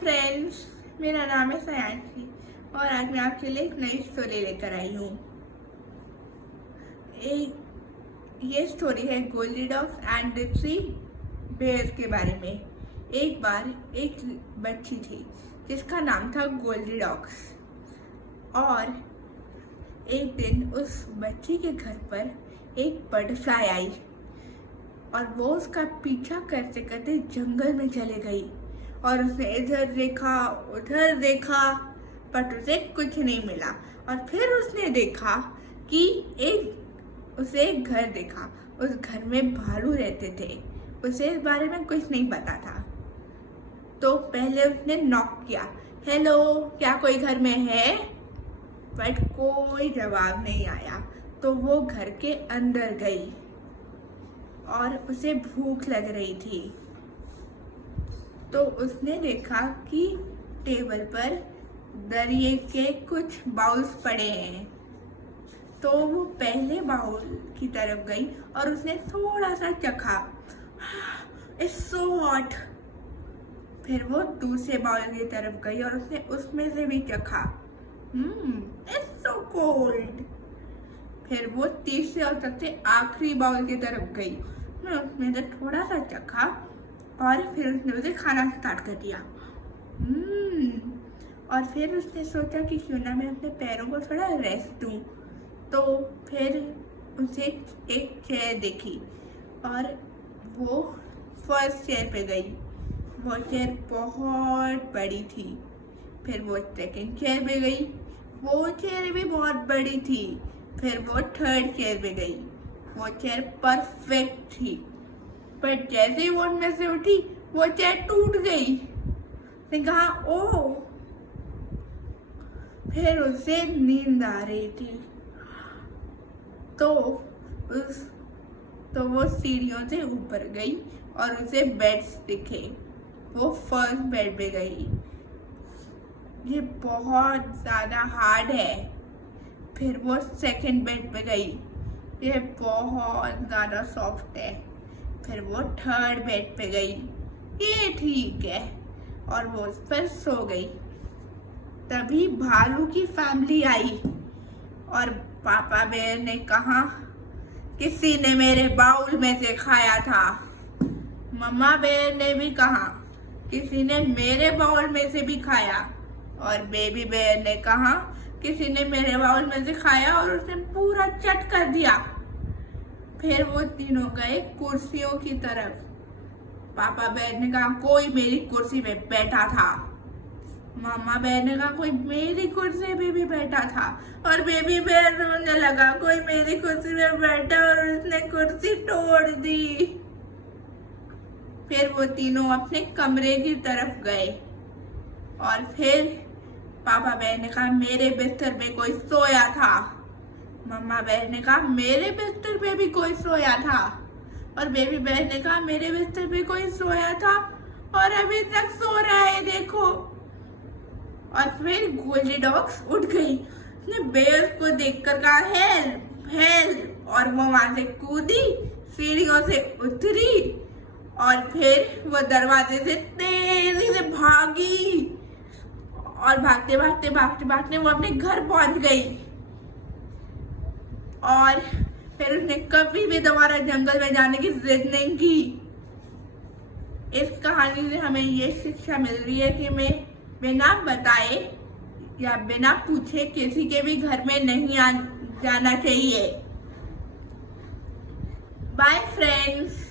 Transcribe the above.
Friends, मेरा नाम है सयांशी और आज मैं आपके लिए एक नई स्टोरी लेकर आई हूँ। ये स्टोरी है गोल्डीडॉक्स एंड द थ्री बेयर्स के बारे में। एक बार एक बच्ची थी जिसका नाम था गोल्डीडॉक्स और एक दिन उस बच्ची के घर पर एक बटरफ्लाई आई और वो उसका पीछा करते करते जंगल में चले गई और उसने इधर देखा उधर देखा बट उसे कुछ नहीं मिला। और फिर उसने देखा कि उसे एक घर देखा। उस घर में भालू रहते थे। उसे इस बारे में कुछ नहीं पता था, तो पहले उसने नॉक किया, हेलो क्या कोई घर में है? बट कोई जवाब नहीं आया। तो वो घर के अंदर गई और उसे भूख लग रही थी। तो उसने देखा कि टेबल पर दरिए के कुछ बाउल्स पड़े हैं। तो वो पहले बाउल की तरफ गई और उसने थोड़ा सा चखा, इट्स सो हॉट। फिर वो दूसरे बाउल की तरफ गई और उसने उसमें से भी चखा, इट्स सो कोल्ड। फिर वो तीसरे और सबसे आखिरी बाउल की तरफ गई, उसमें से थोड़ा सा चखा और फिर उसने उसे खाना स्टार्ट कर दिया। और फिर उसने सोचा कि क्यों ना मैं अपने पैरों को थोड़ा रेस्ट दूं। तो फिर उसे एक चेयर देखी और वो फर्स्ट चेयर पे गई। वो चेयर बहुत बड़ी थी। फिर वो सेकंड चेयर पे गई, वो चेयर भी बहुत बड़ी थी। फिर वो थर्ड चेयर पे गई, वो चेयर परफेक्ट थी। पर जैसे ही वो उनमें से उठी वो चेयर टूट गई। उसने कहा ओ। फिर उसे नींद आ रही थी। तो वो सीढ़ियों से ऊपर गई और उसे बेड्स दिखे। वो फर्स्ट बेड पे गई, ये बहुत ज़्यादा हार्ड है। फिर वो सेकंड बेड पे गई, ये बहुत ज़्यादा सॉफ्ट है। फिर वो थर्ड बेड पे गई, ये ठीक है, और वो उस पर सो गई। तभी भालू की फैमिली आई और पापा बेर ने कहा, किसी ने मेरे बाउल में से खाया था। मम्मा बेर ने भी कहा, किसी ने मेरे बाउल में से भी खाया। और बेबी बेर ने कहा, किसी ने मेरे बाउल में से खाया और उसने पूरा चट कर दिया। फिर वो तीनों गए कुर्सियों की तरफ। पापा बेर ने कहा, कोई मेरी कुर्सी पे बैठा था। मामा बेर ने कहा, कोई मेरी कुर्सी पे भी बैठा था। और बेबी बेर रोने लगा, कोई मेरी कुर्सी पे बैठा और उसने कुर्सी तोड़ दी। फिर वो तीनों अपने कमरे की तरफ गए और फिर पापा बेर ने कहा, मेरे बिस्तर पे कोई सोया था। मम्मा बेर ने कहा, मेरे बिस्तर पे भी कोई सोया था। और बेबी बेर ने कहा, मेरे बिस्तर पे कोई सोया था और अभी तक सो रहा है, देखो। और फिर गोल्डीडॉक्स उठ गई। उसने बेयर को देखकर कहा, हेल्प हेल्प। और वो वहां से कूदी, सीढ़ियों से उतरी और फिर वो दरवाजे से तेजी से भागी और भागते भागते भागते भागते वो अपने घर पहुंच गई। और फिर उसने कभी भी दोबारा जंगल में जाने की जिद नहीं की। इस कहानी से हमें ये शिक्षा मिल रही है कि हमें बिना बताए या बिना पूछे किसी के भी घर में नहीं जाना चाहिए। Bye friends.